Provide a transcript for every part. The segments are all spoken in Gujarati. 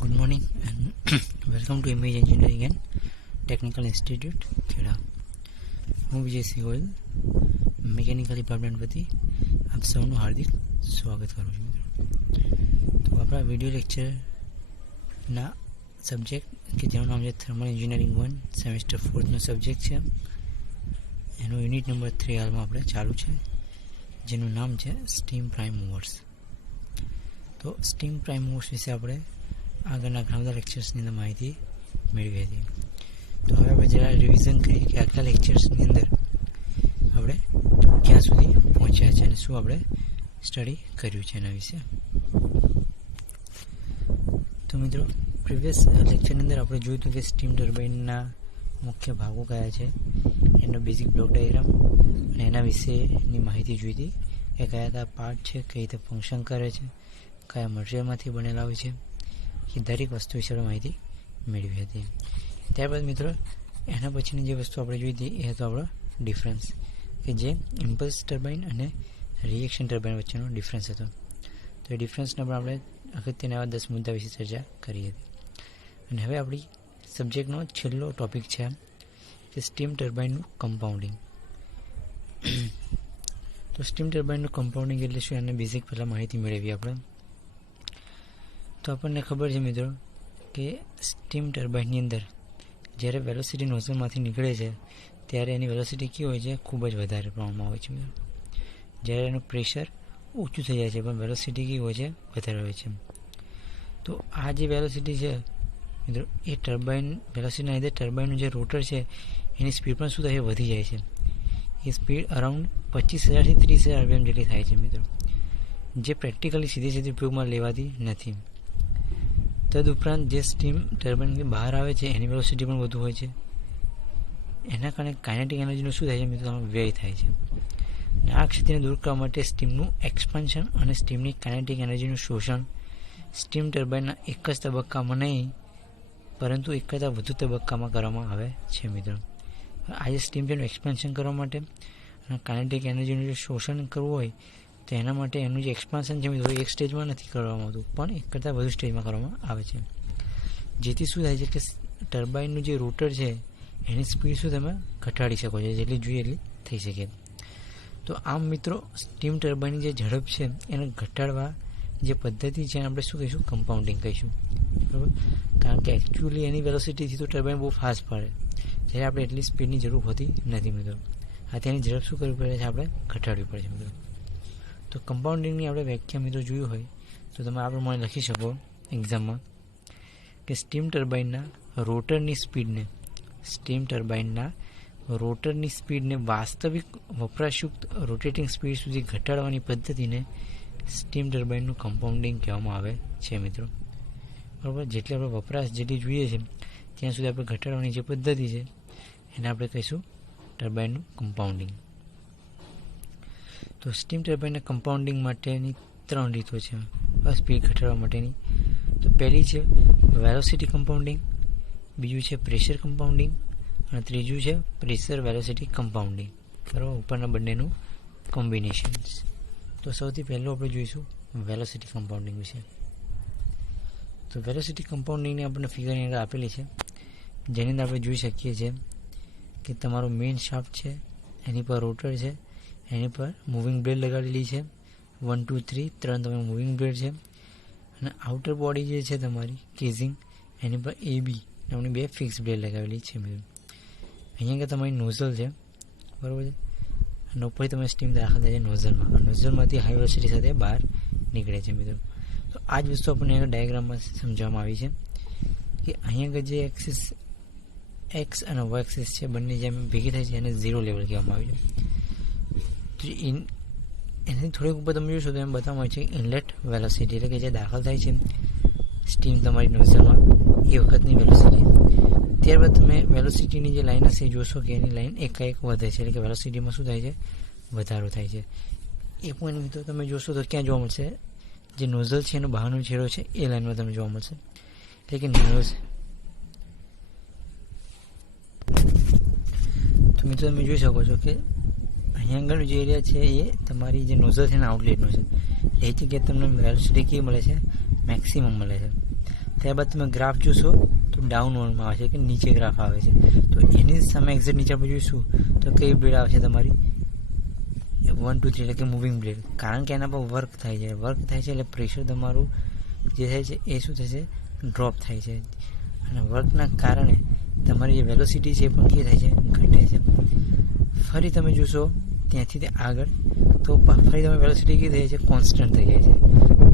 Good morning and welcome to Image Engineering and Technical Institute, Kheda. હું વિજયસિંહ ગોયલ, મિકેનિકલ ડિપાર્ટમેન્ટ વતી આપ સૌનું હાર્દિક સ્વાગત કરું છું. તો આપણા વિડીયો લેક્ચરના સબ્જેક્ટ કે જેનું નામ છે થર્મલ એન્જિનિયરિંગ 1 સેમેસ્ટર 4નો સબ્જેક્ટ છે. એનું યુનિટ નંબર 3 હાલમાં આપણે ચાલુ છે, જેનું નામ છે સ્ટીમ પ્રાઇમ મૂવર્સ. તો સ્ટીમ પ્રાઇમ મૂવર્સ વિશે આપણે આગળના ઘણા બધા લેક્ચર્સની અંદર માહિતી મેળવી હતી. તો હવે આપણે જરા રિવિઝન કરીએ કે આગલા લેક્ચર્સની અંદર આપણે ક્યાં સુધી પહોંચ્યા છે અને શું આપણે સ્ટડી કર્યું છે એના વિશે. તો મિત્રો, પ્રીવિયસ લેક્ચરની અંદર આપણે જોયું હતું કે સ્ટીમ ટર્બાઇનના મુખ્ય ભાગો કયા છે, એનો બેઝિક બ્લોક ડાયાગ્રામ અને એના વિશેની માહિતી જોઈ હતી કે કયા કયા પાર્ટ છે, કઈ રીતે ફંક્શન કરે છે, કયા મટીરિયલમાંથી બનેલા હોય છે, એ દરેક વસ્તુ વિશે માહિતી મેળવી હતી. ત્યારબાદ મિત્રો, એના પછીની જે વસ્તુ આપણે જોઈ હતી એ હતો આપણો ડિફરન્સ, કે જે ઇમ્પલ્સ ટર્બાઇન અને રિએક્શન ટર્બાઇન વચ્ચેનો ડિફરન્સ હતો. તો એ ડિફરન્સના પણ આપણે અગત્યના 10 મુદ્દા વિશે ચર્ચા કરી હતી. અને હવે આપણી સબ્જેક્ટનો છેલ્લો ટોપિક છે કે સ્ટીમ ટર્બાઇનનું કમ્પાઉન્ડિંગ. તો સ્ટીમ ટર્બાઇનનું કમ્પાઉન્ડિંગ એટલે શું, એને બેઝિક પહેલાં માહિતી મેળવી આપણે. તો આપણને ખબર છે મિત્રો કે સ્ટીમ ટર્બાઇનની અંદર જ્યારે વેલોસિટી નોઝલમાંથી નીકળે છે ત્યારે એની વેલોસિટી કેવી હોય છે, ખૂબ જ વધારે પ્રમાણમાં હોય છે મિત્રો. જ્યારે એનું પ્રેશર ઓછું થઈ જાય છે પણ વેલોસિટી કેવી હોય છે, વધારે હોય છે. તો આ જે વેલોસિટી છે મિત્રો, એ ટર્બાઇન વેલોસિટીના લીધે ટર્બાઇનનું જે રોટર છે એની સ્પીડ પણ શું થાય છે, વધી જાય છે. એ સ્પીડ અરાઉન્ડ 25,000 થી 30,000 RPM જેટલી થાય છે મિત્રો, જે પ્રેક્ટિકલી સીધી ઉપયોગમાં લેવાતી નથી. તદુપરાંત જે સ્ટીમ ટર્બાઇનની બહાર આવે છે એની વેલોસિટી પણ વધુ હોય છે. એના કારણે કાઇનેટિક એનર્જીનું શું થાય છે મિત્રો, વ્યય થાય છે. અને આ ક્ષતિને દૂર કરવા માટે સ્ટીમનું એક્સપાન્શન અને સ્ટીમની કાઇનેટિક એનર્જીનું શોષણ સ્ટીમ ટર્બાઇનના એક જ તબક્કામાં નહીં પરંતુ એક કરતાં વધુ તબક્કામાં કરવામાં આવે છે મિત્રો. આજે સ્ટીમ જેનું એક્સપાન્શન કરવા માટે અને કાઇનેટિક એનર્જીનું જે શોષણ કરવું હોય તો એના માટે એનું જે એક્સપાન્શન છે મિત્રો, એક સ્ટેજમાં નથી કરવામાં આવતું પણ એક કરતાં વધુ સ્ટેજમાં કરવામાં આવે છે. જેથી શું થાય છે કે ટર્બાઇનનું જે રોટર છે એની સ્પીડ શું તમે ઘટાડી શકો છો, જેટલી જોઈએ એટલી થઈ શકે. તો આમ મિત્રો, સ્ટીમ ટર્બાઇનની જે ઝડપ છે એને ઘટાડવા જે પદ્ધતિ છે આપણે શું કહીશું, કમ્પાઉન્ડિંગ કહીશું, બરાબર. કારણ કે એકચ્યુઅલી એની વેલોસિટીથી તો ટર્બાઇન બહુ ફાસ્ટ ફરે, જ્યારે આપણે એટલી સ્પીડની જરૂર હોતી નથી મિત્રો. આ તેની ઝડપ શું કરવી પડે છે, આપણે ઘટાડવી પડે છે મિત્રો. તો કમ્પાઉન્ડિંગની આપણે વ્યાખ્યા મિત્રો જોયું હોય તો તમે આ પ્રમાણે લખી શકો એક્ઝામમાં કે સ્ટીમ ટર્બાઇનના રોટરની સ્પીડને વાસ્તવિક વપરાશયુક્ત રોટેટિંગ સ્પીડ સુધી ઘટાડવાની પદ્ધતિને સ્ટીમ ટર્બાઇનનું કમ્પાઉન્ડિંગ કહેવામાં આવે છે મિત્રો, બરાબર. જેટલી આપણે વપરાશ જેટલી જોઈએ છે ત્યાં સુધી આપણે ઘટાડવાની જે પદ્ધતિ છે એને આપણે કહીશું ટર્બાઇનનું કમ્પાઉન્ડિંગ. તો સ્ટીમ ટર્બાઇનના કમ્પાઉન્ડિંગ માટેની 3 રીતો છે સ્પીડ ઘટાડવા માટેની. તો પહેલી છે વેલોસિટી કમ્પાઉન્ડિંગ, બીજું છે પ્રેશર કમ્પાઉન્ડિંગ અને ત્રીજું છે પ્રેશર વેલોસિટી કમ્પાઉન્ડિંગ, બરાબર. ઉપરના બંનેનું કોમ્બિનેશન્સ. તો સૌથી પહેલું આપણે જોઈશું વેલોસિટી કમ્પાઉન્ડિંગ વિશે. તો વેલોસિટી કમ્પાઉન્ડિંગની આપણને ફિગરની અંદર આપેલી છે, જેની અંદર આપણે જોઈ શકીએ છીએ કે તમારો મેઇન શાફ્ટ છે, એની પર રોટર છે, એની પર મૂવિંગ બ્લેડ લગાડેલી છે, 1 2 3 3 તમારી મૂવિંગ બ્લેડ છે. અને આઉટર બોડી જે છે તમારી કેઝિંગ, એની પર AB નામની 2 ફિક્સ બ્લેડ લગાવેલી છે મિત્રો. અહીંયા કે તમારી નોઝલ છે, બરાબર છે, અને ઉપરથી તમે સ્ટીમ દાખલ થાય છે નોઝલમાં, નોઝલમાંથી હાઈ વેલોસિટી સાથે બહાર નીકળે છે મિત્રો. તો આ જ વસ્તુ આપણને એના ડાયાગ્રામમાં સમજાવવામાં આવી છે કે અહીંયા આગળ જે એક્સિસ એક્સ અને વાય એક્સિસ છે બંને જેમ ભેગી થાય છે એને 0 લેવલ કહેવામાં આવ્યું છે. તો એનાથી થોડીક ઉપર તમે જોશો તો એમ બતાવવામાં આવે છે ઇનલેટ વેલોસિટી, એટલે કે જે દાખલ થાય છે સ્ટીમ તમારી નોઝલમાં એ વખતની વેલોસિટી. ત્યારબાદ તમે વેલોસિટીની જે લાઈન હશે જોશો કે એની લાઈન એકાએક વધે છે, એટલે કે વેલોસિટીમાં શું થાય છે, વધારો થાય છે. એ પોઈન્ટ મિત્રો તમે જોશો તો ક્યાં જોવા મળશે, જે નોઝલ છે એનો બહારનો છેડો છે એ લાઈનમાં તમને જોવા મળશે, એટલે કે નોઝ. તો મિત્રો તમે જોઈ શકો છો કે અહીંયા આગળનો જે એરિયા છે એ તમારી જે નોઝલ છે ને આઉટલેટનો છે, એ જગ્યાએ તમને વેલોસિટી કેવી મળે છે, મેક્સિમમ મળે છે. ત્યારબાદ તમે ગ્રાફ જોશો તો ડાઉનવર્ડમાં આવે છે કે નીચે ગ્રાફ આવે છે. તો એની સામે એક્ઝેક્ટ નીચે આપણે જોઈશું તો કઈ બ્લેડ આવે છે તમારી 1 2 3 એટલે કે મૂવિંગ બ્લેડ. કારણ કે એના પર વર્ક થાય છે એટલે પ્રેશર તમારું જે થાય છે એ શું થશે, ડ્રોપ થાય છે. અને વર્કના કારણે તમારી જે વેલોસિટી છે એ પણ કેવી થાય છે, ઘટે છે. ફરી તમે જોશો ત્યાંથી તે આગળ તો ફરી તમે વેલોસિટી કેવી થઈ જાય છે, કોન્સ્ટન્ટ થઈ જાય છે.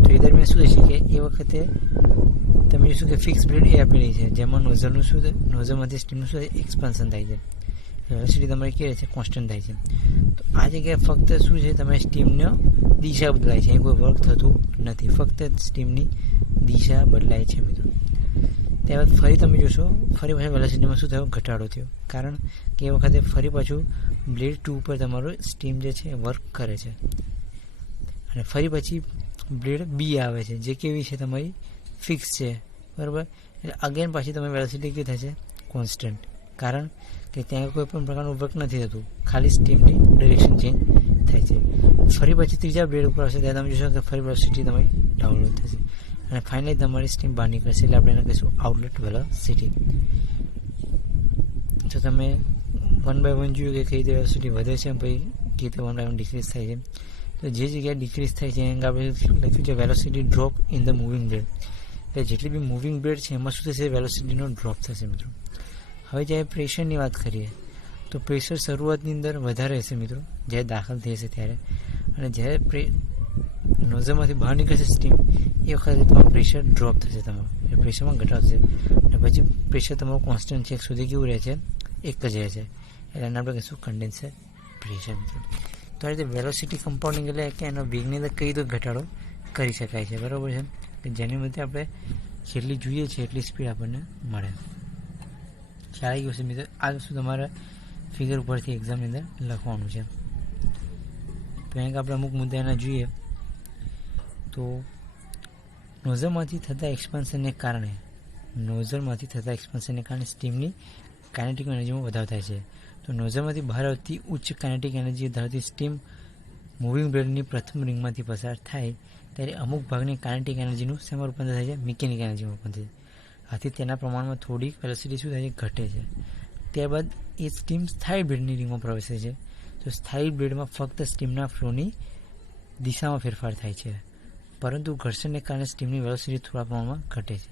તો એ દરમિયાન શું થશે કે એ વખતે તમે જોશો કે ફિક્સ બ્લેડ એ આપેલી છે, જેમાં નોઝલમાંથી સ્ટીમનું શું એક્સપાન્શન થાય છે, વેલોસિટી તમારી કેવી છે, કોન્સ્ટન્ટ થાય છે. તો આ જગ્યાએ ફક્ત શું છે, તમે સ્ટીમનો દિશા બદલાય છે, અહીં કોઈ વર્ક થતું નથી, ફક્ત સ્ટીમની દિશા બદલાય છે મિત્રો. ત્યારબાદ ફરી તમે જોશો ફરી પાછું વેલોસિટીમાં શું થયો, ઘટાડો થયો. કારણ કે એ વખતે ફરી પાછું બ્લેડ 2 ઉપર તમારું સ્ટીમ જે છે વર્ક કરે છે. અને ફરી પછી બ્લેડ બી આવે છે જે કેવી છે, તમારી ફિક્સ છે, બરાબર. એટલે અગેન પાછી તમે વેલોસિટી કેવી થશે, કોન્સ્ટન્ટ. કારણ કે ત્યાં કોઈ પણ પ્રકારનું વર્ક નથી થતું, ખાલી સ્ટીમની ડિરેક્શન ચેન્જ થાય છે. ફરી પછી ત્રીજા બ્લેડ ઉપર આવશે ત્યારે તમે જોશો કે ફરી વેલોસિટી તમારી ડાઉનલોડ થશે અને ફાઇનલી તમારી સ્ટીમ બહાર નીકળશે. એટલે આપણે એને કહીશું આઉટલેટ વેલોસિટી. તો તમે 1 by 1 જોયું કે કઈ રીતે વેલોસિટી વધે છે, પછી કઈ રીતે 1 by 1 ડિક્રીઝ થાય છે. તો જે જગ્યાએ ડિક્રીઝ થાય છે એમ આપણે લખ્યું છે velocity drop in the moving blade. એટલે જેટલી બી મૂવિંગ બ્લેડ છે એમાં શું થશે, વેલોસિટીનો ડ્રોપ થશે મિત્રો. હવે જ્યારે પ્રેશરની વાત કરીએ તો પ્રેશર શરૂઆતની અંદર વધારે હશે મિત્રો, જ્યારે દાખલ થઈ હશે ત્યારે. અને જ્યારે નોઝલમાંથી બહાર નીકળશે સ્ટીમ એ વખતે તમારું પ્રેશર ડ્રોપ થશે, તમારું એટલે પ્રેશરમાં ઘટાડો થશે. અને પછી પ્રેશર તમારું કોન્સ્ટન્ટ છે સુધી કેવું રહે છે, એક જ રહે છે. એટલે એના આપણે કહીશું કન્ડેન્સર પ્રેશર મિત્રો. તો આ રીતે વેલોસિટી કમ્પાઉન્ડિંગ એટલે કે એનો વેગની અંદર કઈ રીતે ઘટાડો કરી શકાય છે, બરાબર છે. કે જેની મદદથી આપણે જેટલી જોઈએ છીએ એટલી સ્પીડ આપણને મળે. ખ્યાલ આવી ગયો છે મિત્રો. આ વસ્તુ તમારે ફિગર ઉપરથી એક્ઝામની અંદર લખવાનું છે. તો અહીં આપણે અમુક મુદ્દા એના જોઈએ તો નોઝલમાંથી થતા એક્સપાન્શનને કારણે સ્ટીમની કાઇનેટિક એનર્જીમાં વધારો થાય છે. તો નોઝલમાંથી બહાર આવતી ઉચ્ચ કાઇનેટિક એનર્જી ધરાવતી સ્ટીમ મૂવિંગ બ્લેડની પ્રથમ રિંગમાંથી પસાર થાય ત્યારે અમુક ભાગની કાઇનેટિક એનર્જીનું શેમાં રૂપાંતર થાય છે, મિકેનિક એનર્જીમાં રૂપાંતર થાય છે. આથી તેના પ્રમાણમાં થોડીક વેલોસિટી શું થાય છે, ઘટે છે. ત્યારબાદ એ સ્ટીમ સ્થાયી બ્લેડની રિંગમાં પ્રવેશે છે. તો સ્થાયી બ્લેડમાં ફક્ત સ્ટીમના ફ્લોની દિશામાં ફેરફાર થાય છે, પરંતુ ઘર્ષણને કારણે સ્ટીમની વેલોસિટી થોડા પ્રમાણમાં ઘટે છે.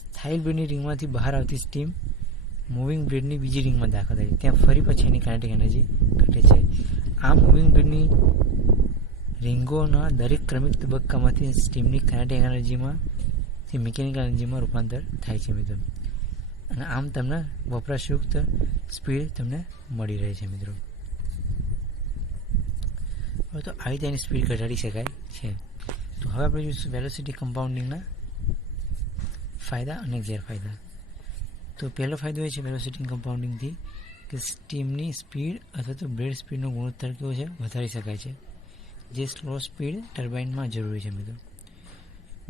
સ્થાયી બ્લેડની રિંગમાંથી બહાર આવતી સ્ટીમ મૂવિંગ બ્લેડની બીજી રિંગમાં દાખલ થાય છે, ત્યાં ફરી પછી એની કાઇનેટિક એનર્જી ઘટે છે. આ મૂવિંગ બ્લેડની રિંગોના દરેક ક્રમિક તબક્કામાંથી સ્ટીમની કાઇનેટિક એનર્જીમાં મિકેનિકલ એનર્જીમાં રૂપાંતર થાય છે મિત્રો. અને આમ તમને વપરાશયુક્ત સ્પીડ તમને મળી રહે છે મિત્રો. હવે તો આવી રીતે એની સ્પીડ ઘટાડી શકાય છે. તો હવે આપણે જોઈશું વેલોસિટી કમ્પાઉન્ડિંગના ફાયદા અને ગેરફાયદા. તો પહેલો ફાયદો એ છે વેલોસિટી કમ્પાઉન્ડિંગથી કે સ્ટીમની સ્પીડ અથવા તો બ્લેડ સ્પીડનો ગુણોત્તર કેવો છે, વધારી શકાય છે, જે સ્લો સ્પીડ ટર્બાઇનમાં જરૂરી છે મિત્રો.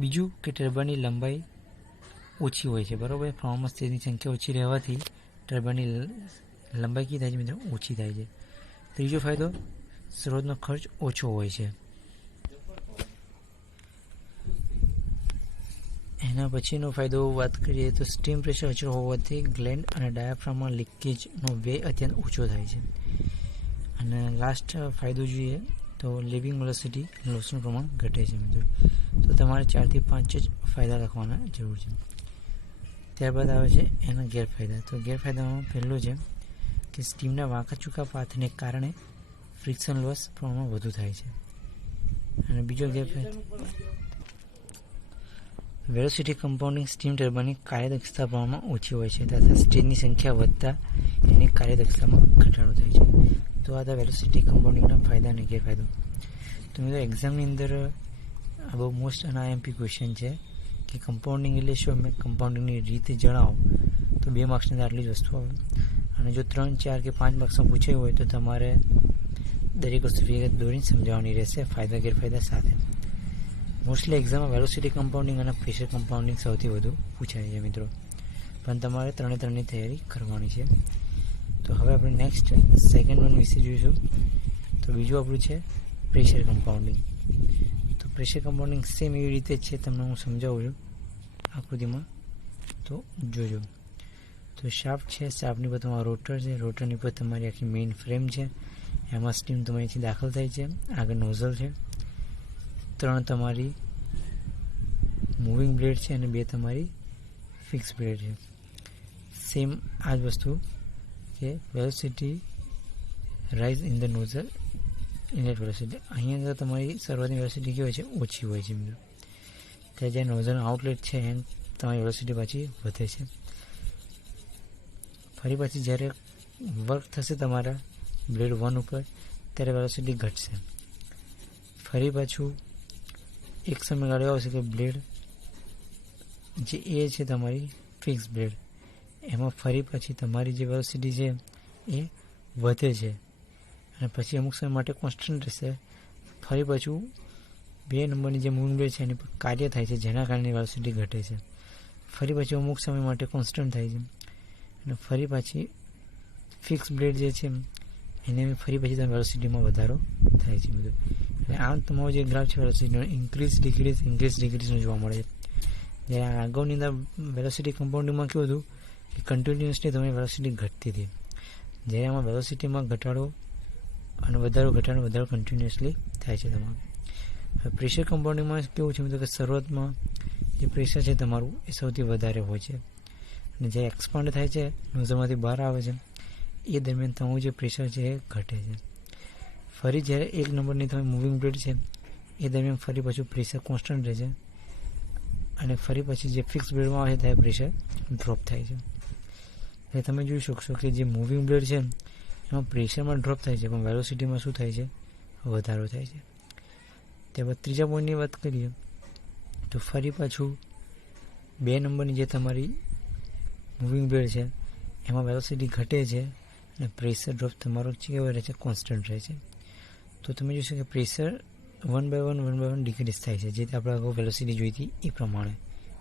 બીજું કે ટર્બાઇનની લંબાઈ ઓછી હોય છે, બરાબર. પ્રમાણમાં સ્ટેજની સંખ્યા ઓછી રહેવાથી ટર્બાઇનની લંબાઈ કઈ થાય છે મિત્રો, ઓછી થાય છે. ત્રીજો ફાયદો સ્ત્રોતનો ખર્ચ ઓછો હોય છે. એના પછીનો ફાયદો વાત કરીએ તો સ્ટીમ પ્રેશર અચળ હોવાથી ગ્લેન્ડ અને ડાયાફ્રામમાં લીકેજનો વ્યય અત્યંત ઓછો થાય છે. અને લાસ્ટ ફાયદો જોઈએ તો લિવિંગ વેલોસિટી લોસનું પ્રમાણ ઘટે છે મિત્રો. તો તમારે 4 થી 5 જ ફાયદા લખવાના જરૂર છે. ત્યારબાદ આવે છે એના ગેરફાયદા. તો ગેરફાયદામાં પહેલો છે કે સ્ટીમના વાંકા ચૂકા પાથને કારણે ફ્રિક્શન લોસ પ્રમાણમાં વધુ થાય છે. અને બીજો ગેરફાયદો વેલોસિટી કમ્પાઉન્ડિંગ સ્ટીમ ટર્બાઇનની કાર્યદક્ષતા પ્રમાણમાં ઓછી હોય છે તથા સ્ટેજની સંખ્યા વધતા એની કાર્યદક્ષતામાં ઘટાડો થાય છે. તો આ હતા વેલોસિટી કમ્પાઉન્ડિંગના ફાયદા અને ગેરફાયદો. તો મિત્રો એક્ઝામની અંદર આ બહુ મોસ્ટ અને આઈએમપી ક્વેશ્ચન છે કે કમ્પાઉન્ડિંગ એટલે શું, મેં કમ્પાઉન્ડિંગની રીતે જણાવો તો 2 માર્ક્સની અંદર આટલી જ વસ્તુ આવે. અને જો 3, 4 કે 5 માર્ક્સમાં પૂછાયું હોય તો તમારે દરેક વસ્તુ વિગત દોરીને સમજાવવાની રહેશે, ફાયદા ગેરફાયદા સાથે. મોસ્ટલી એક્ઝામમાં વેલોસિટી કમ્પાઉન્ડિંગ અને પ્રેશર કમ્પાઉન્ડિંગ સૌથી વધુ પૂછાય છે મિત્રો, પણ તમારે 3ની તૈયારી કરવાની છે. તો હવે આપણે નેક્સ્ટ સેકન્ડ વન વિશે જોઈશું. તો બીજું આપણું છે પ્રેશર કમ્પાઉન્ડિંગ. તો પ્રેશર કમ્પાઉન્ડિંગ સેમ એવી રીતે છે, તમને હું સમજાવું છું. આકૃતિમાં તો જોજો. તો શાફ્ટ છે, શાફ્ટની પર તમારો રોટર છે, રોટરની પર તમારી આખી મેઇન ફ્રેમ છે, એમાં સ્ટીમ તમારીથી દાખલ થાય છે. આગળ નોઝલ છે, 3 તમારી મૂવિંગ બ્લેડ છે અને 2 તમારી ફિક્સ બ્લેડ છે. સેમ આ જ વસ્તુ કે velocity rise in the nozzle inlet velocity. અહીંયા તમારી શરૂઆતની વેલોસિટી કેવી હોય છે, ઓછી હોય છે મિત્રો. ત્યાં જ્યાં નોઝલ આઉટલેટ છે એમ તમારી વેલોસિટી પાછી વધે છે. ફરી પાછી જ્યારે વર્ક થશે તમારા બ્લેડ 1 ઉપર ત્યારે વેલોસિટી ઘટશે. ફરી પાછું એક સમયગાળો આવશે કે બ્લેડ જે એ છે તમારી ફિક્સ બ્લેડ, એમાં ફરી પછી તમારી જે વેલોસિટી છે એ વધે છે અને પછી અમુક સમય માટે કોન્સ્ટન્ટ રહેશે. ફરી પાછું 2 નંબરની જે મૂવિંગ બ્લેડ છે એની પર કાર્ય થાય છે જેના કારણે વેલોસિટી ઘટે છે. ફરી પછી અમુક સમય માટે કોન્સ્ટન્ટ થાય છે અને ફરી પાછી ફિક્સ બ્લેડ જે છે એને ફરી પછી તમે વેલોસિટીમાં વધારો થાય છે બધું. એટલે આમ તમારો જે ગ્રાફ છે વેલોસિટીનો ઇન્ક્રીઝ ડિક્રીઝનો જોવા મળે છે. જ્યારે આગળની અંદર વેલોસિટી કમ્પાઉન્ડિંગમાં કેવું હતું કે કન્ટિન્યુઅસલી તમારી વેલોસિટી ઘટતી હતી, જ્યારે આમાં વેલોસિટીમાં ઘટાડો અને વધારો કન્ટિન્યુઅસલી થાય છે તમારું. પ્રેશર કમ્પાઉન્ડિંગમાં કેવું છે કે શરૂઆતમાં જે પ્રેશર છે તમારું એ સૌથી વધારે હોય છે અને જે એક્સપાન્ડ થાય છે નોઝલમાંથી બહાર આવે છે એ દરમિયાન તમારું જે પ્રેશર છે એ ઘટે છે. ફરી જ્યારે 1 નંબરની તમે મૂવિંગ બ્લેડ છે એ દરમિયાન ફરી પાછું પ્રેશર કોન્સ્ટન્ટ રહે છે અને ફરી પછી જે ફિક્સ બ્લેડમાં આવે છે ત્યારે પ્રેશર ડ્રોપ થાય છે. એટલે તમે જોઈ શકશો કે જે મૂવિંગ બ્લેડ છે એમાં પ્રેશરમાં ડ્રોપ થાય છે પણ વેલોસિટીમાં શું થાય છે, વધારો થાય છે. ત્યારબાદ ત્રીજા પોઈન્ટની વાત કરીએ તો ફરી પાછું 2 નંબરની જે તમારી મૂવિંગ બ્લેડ છે એમાં વેલોસિટી ઘટે છે અને પ્રેશર ડ્રોપ તમારો કેવો રહે છે, કોન્સ્ટન્ટ રહે છે. તો તમે જોશો કે પ્રેશર 1 by 1 ડિક્રીઝ થાય છે, જે આપણે અગાઉ વેલોસિટી જોઈ હતી એ પ્રમાણે,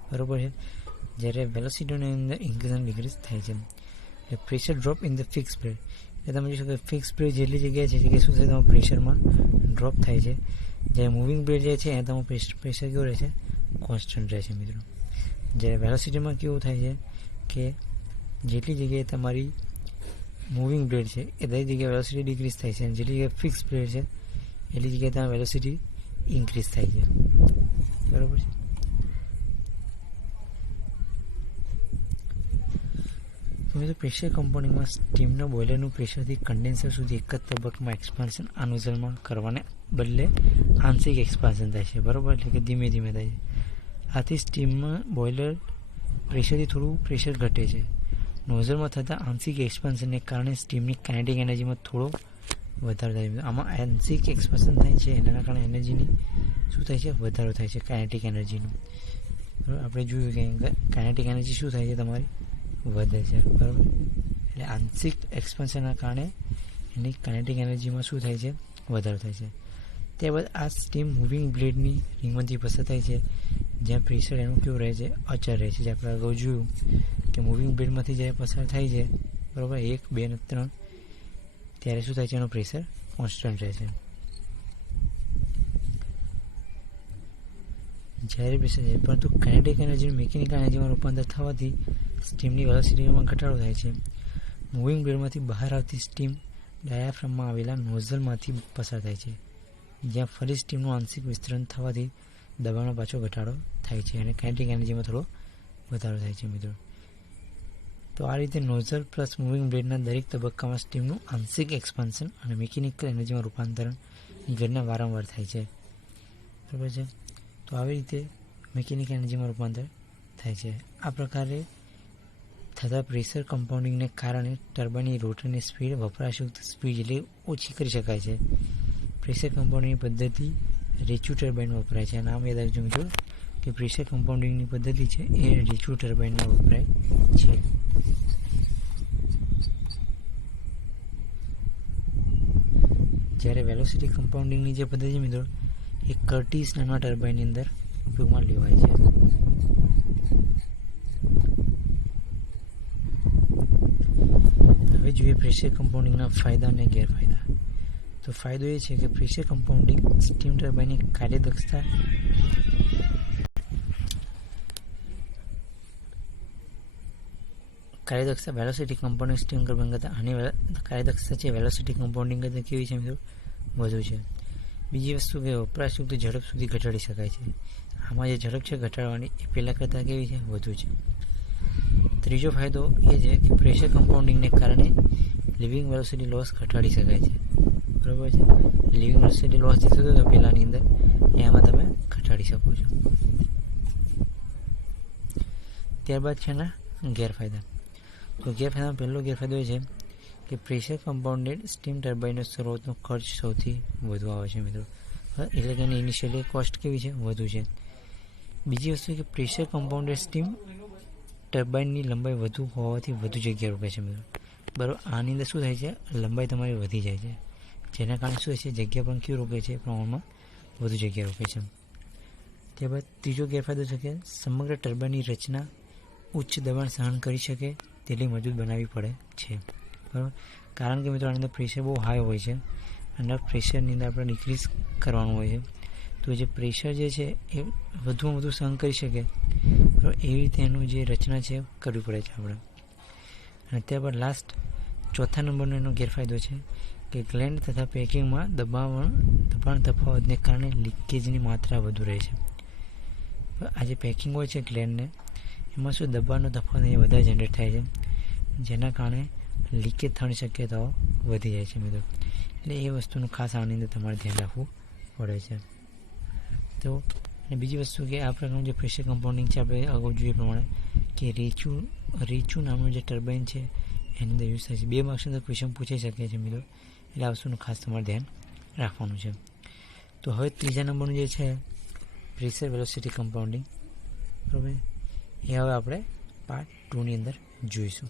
બરાબર છે. જ્યારે વેલોસિટીની અંદર ઇન્ક્રીઝ અને ડિક્રીઝ થાય છે. એટલે pressure drop in the fix blade, એટલે તમે જોશો કે ફિક્સ બ્લેડ જેટલી જગ્યાએ છે કે શું થાય, તમારું પ્રેશરમાં ડ્રોપ થાય છે. જ્યારે મૂવિંગ બ્લેડ જે છે એ તમારું પ્રેશર કેવું રહે છે, કોન્સ્ટન્ટ રહે છે મિત્રો. જ્યારે વેલોસિટીમાં કેવું થાય છે કે જેટલી જગ્યાએ તમારી મૂવિંગ બ્લેડ છે એ દરેક જગ્યાએ વેલોસિટી ડિક્રીઝ થાય છે અને જેટલી જગ્યાએ ફિક્સ બ્લેડ છે એટલી જગ્યાએ તમારી વેલોસિટી ઇન્ક્રીઝ થાય છે, બરાબર છે. મિત્રો પ્રેશર કમ્પાઉન્ડિંગમાં સ્ટીમના બોઇલરનું પ્રેશરથી કન્ડેન્સર સુધી એક જ તબક્કામાં એક્સપાન્શન આ નોઝલમાં કરવાને બદલે આંશિક એક્સપાન્શન થાય છે, બરાબર. એટલે કે ધીમે ધીમે થાય છે. આથી સ્ટીમમાં બોઇલર પ્રેશરથી થોડું પ્રેશર ઘટે છે. નોઝલમાં થતા આંશિક એક્સપાન્શનને કારણે સ્ટીમની કાઇનેટિક એનર્જીમાં થોડો વધારો થાય છે. આમાં આંશિક એક્સપાન્શન થાય છે એના કારણે એનર્જીની શું થાય છે, વધારો થાય છે કાઇનેટિક એનર્જીનું. આપણે જોયું કે કાઇનેટિક એનર્જી શું થાય છે, તમારી વધે છે, બરાબર. એટલે આંશિક એક્સપાન્શનના કારણે એની કાઇનેટિક એનર્જીમાં શું થાય છે, વધારો થાય છે. ત્યારબાદ આ સ્ટીમ મૂવિંગ બ્લેડની રિંગમાંથી પસાર થાય છે જ્યાં પ્રેશર એનું કેવું રહે છે, અચળ રહે છે. જે આપણે અગાઉ જોયું કે મૂવિંગ બ્લેડમાંથી જ્યારે પસાર થાય છે, બરાબર, 1, 2 અને 3, ત્યારે શું થાય છે, એનું પ્રેશર કોન્સ્ટન્ટ રહે છે. જ્યારે પ્રેશર છે પરંતુ કાઇનેટિક એનર્જીનું મિકેનિકલ એનર્જીમાં રૂપાંતર થવાથી સ્ટીમની વેલોસિટીમાં ઘટાડો થાય છે. મૂવિંગ બ્લેડમાંથી બહાર આવતી સ્ટીમ ડાયાફ્રામમાં આવેલા નોઝલમાંથી પસાર થાય છે જ્યાં ફરી સ્ટીમનું આંશિક વિસ્તરણ થવાથી દબાણમાં પાછો ઘટાડો થાય છે અને કાઇનેટિક એનર્જીમાં થોડો વધારો થાય છે મિત્રો. તો આ રીતે નોઝલ પ્લસ મૂવિંગ બ્લેડના દરેક તબક્કામાં સ્ટીમનું આંશિક એક્સપાન્શન અને મિકેનિકલ એનર્જીમાં રૂપાંતરણ ઘટના વારંવાર થાય છે, બરાબર છે. તો આવી રીતે મિકેનિકલ એનર્જીમાં રૂપાંતર થાય છે. આ પ્રકારે થતા પ્રેશર કમ્પાઉન્ડિંગને કારણે ટર્બાઇનની રોટરની સ્પીડ વપરાશયુક્ત સ્પીડ જેટલી ઓછી કરી શકાય છે. પ્રેશર કમ્પાઉન્ડિંગની પદ્ધતિ રેચ્યુ ટર્બાઇનમાં વપરાય છે. નામ યાદ રાખજો મિત્રો કે પ્રેશર કમ્પાઉન્ડિંગની પદ્ધતિ છે એ રેચ્યુ ટર્બાઇનમાં વપરાય છે. જ્યારે વેલોસિટી કમ્પાઉન્ડિંગની જે પદ્ધતિ છે મિત્રો એ કર્ટિસ નાના ટર્બાઇનની અંદર ઉપયોગમાં લેવાય છે. હવે જોઈએ પ્રેશર કમ્પાઉન્ડિંગના ફાયદા અને ગેરફાયદા. તો ફાયદો એ છે કે પ્રેશર કમ્પાઉન્ડિંગ સ્ટીમ ટર્બાઇનની કાર્યદક્ષતા કાર્યદક્ષતા વેલોસિટી કમ્પાઉન્ડિંગ સ્ટીમ ટર્બાઇન કરતાં આની કાર્યદક્ષતા છે વેલોસિટી કમ્પાઉન્ડિંગ કરતાં કેવી છે મિત્રો? વધુ છે. બીજી વસ્તુ કે વપરાશયુક્ત ઝડપ સુધી ઘટાડી શકાય છે. આમાં જે ઝડપ છે ઘટાડવાની એ પહેલાં કરતાં કેવી છે? વધુ છે. ત્રીજો ફાયદો એ છે કે પ્રેશર કમ્પાઉન્ડિંગને કારણે લિવિંગ વેલોસિટી લોસ ઘટાડી શકાય છે. બરાબર છે. લિવિંગ વેલોસિટી લોસ જે થતો હતો પહેલાંની અંદર એ આમાં તમે ઘટાડી શકો છો. ત્યારબાદ છે એના ગેરફાયદા. તો ગેરફાયદામાં પહેલો ગેરફાયદો એ છે કે પ્રેશર કમ્પાઉન્ડેડ સ્ટીમ ટર્બાઇનનો શરૂઆતનો ખર્ચ સૌથી વધુ આવે છે મિત્રો. એટલે કે એની ઇનિશિયલી કોસ્ટ કેવી છે? વધુ છે. બીજી વસ્તુ કે પ્રેશર કમ્પાઉન્ડેડ સ્ટીમ ટર્બાઇનની લંબાઈ વધુ હોવાથી વધુ જગ્યા રોકે છે મિત્રો. બરાબર. આની અંદર શું થાય છે? લંબાઈ તમારી વધી જાય છે, જેના કારણે શું છે? જગ્યા પણ કેવું રોકે છે? પ્રમાણમાં વધુ જગ્યા રોકે છે. ત્યારબાદ ત્રીજો ગેરફાયદો છે કે સમગ્ર ટર્બાઇનની રચના ઉચ્ચ દબાણ સહન કરી શકે તેટલી મજબૂત બનાવવી પડે છે. બરાબર. કારણ કે મિત્રો આની અંદર પ્રેશર બહુ હાઈ હોય છે અને પ્રેશરની અંદર આપણે ડિક્રીઝ કરવાનું હોય છે. તો જે પ્રેશર જે છે એ વધુમાં વધુ સહન કરી શકે એવી રીતે એનું જે રચના છે કરવી પડે છે આપણે. અને ત્યારબાદ લાસ્ટ ચોથા નંબરનો એનો ગેરફાયદો છે કે ગ્લેન્ડ તથા પેકિંગમાં દબાણ તફાવતને કારણે લીકેજની માત્રા વધુ રહે છે. આ જે પેકિંગ હોય છે ગ્લેન્ડને એમાં શું દબાણનો તફાવત એ વધારે જનરેટ થાય છે, જેના કારણે લીકેજ થવાની શક્યતાઓ વધી જાય છે મિત્રો. એટલે એ વસ્તુનું ખાસ આની અંદર તમારે ધ્યાન રાખવું પડે છે. તો અને બીજી વસ્તુ કે આ પ્રકારનું જે પ્રેશર કમ્પાઉન્ડિંગ છે આપણે અગાઉ જોઈએ પ્રમાણે કે રેચુ નામનું જે ટર્બાઇન છે એની અંદર યુઝ થાય છે. 2 માર્ક્સની અંદર ક્વેશ્ચન પૂછાઈ શકે છે મિત્રો. એટલે આ વસ્તુનું ખાસ તમારે ધ્યાન રાખવાનું છે. તો હવે ત્રીજા નંબરનું જે છે પ્રેશર વેલોસિટી કમ્પાઉન્ડિંગ, બરાબર, એ હવે આપણે પાર્ટ 2 ની અંદર જોઈશું.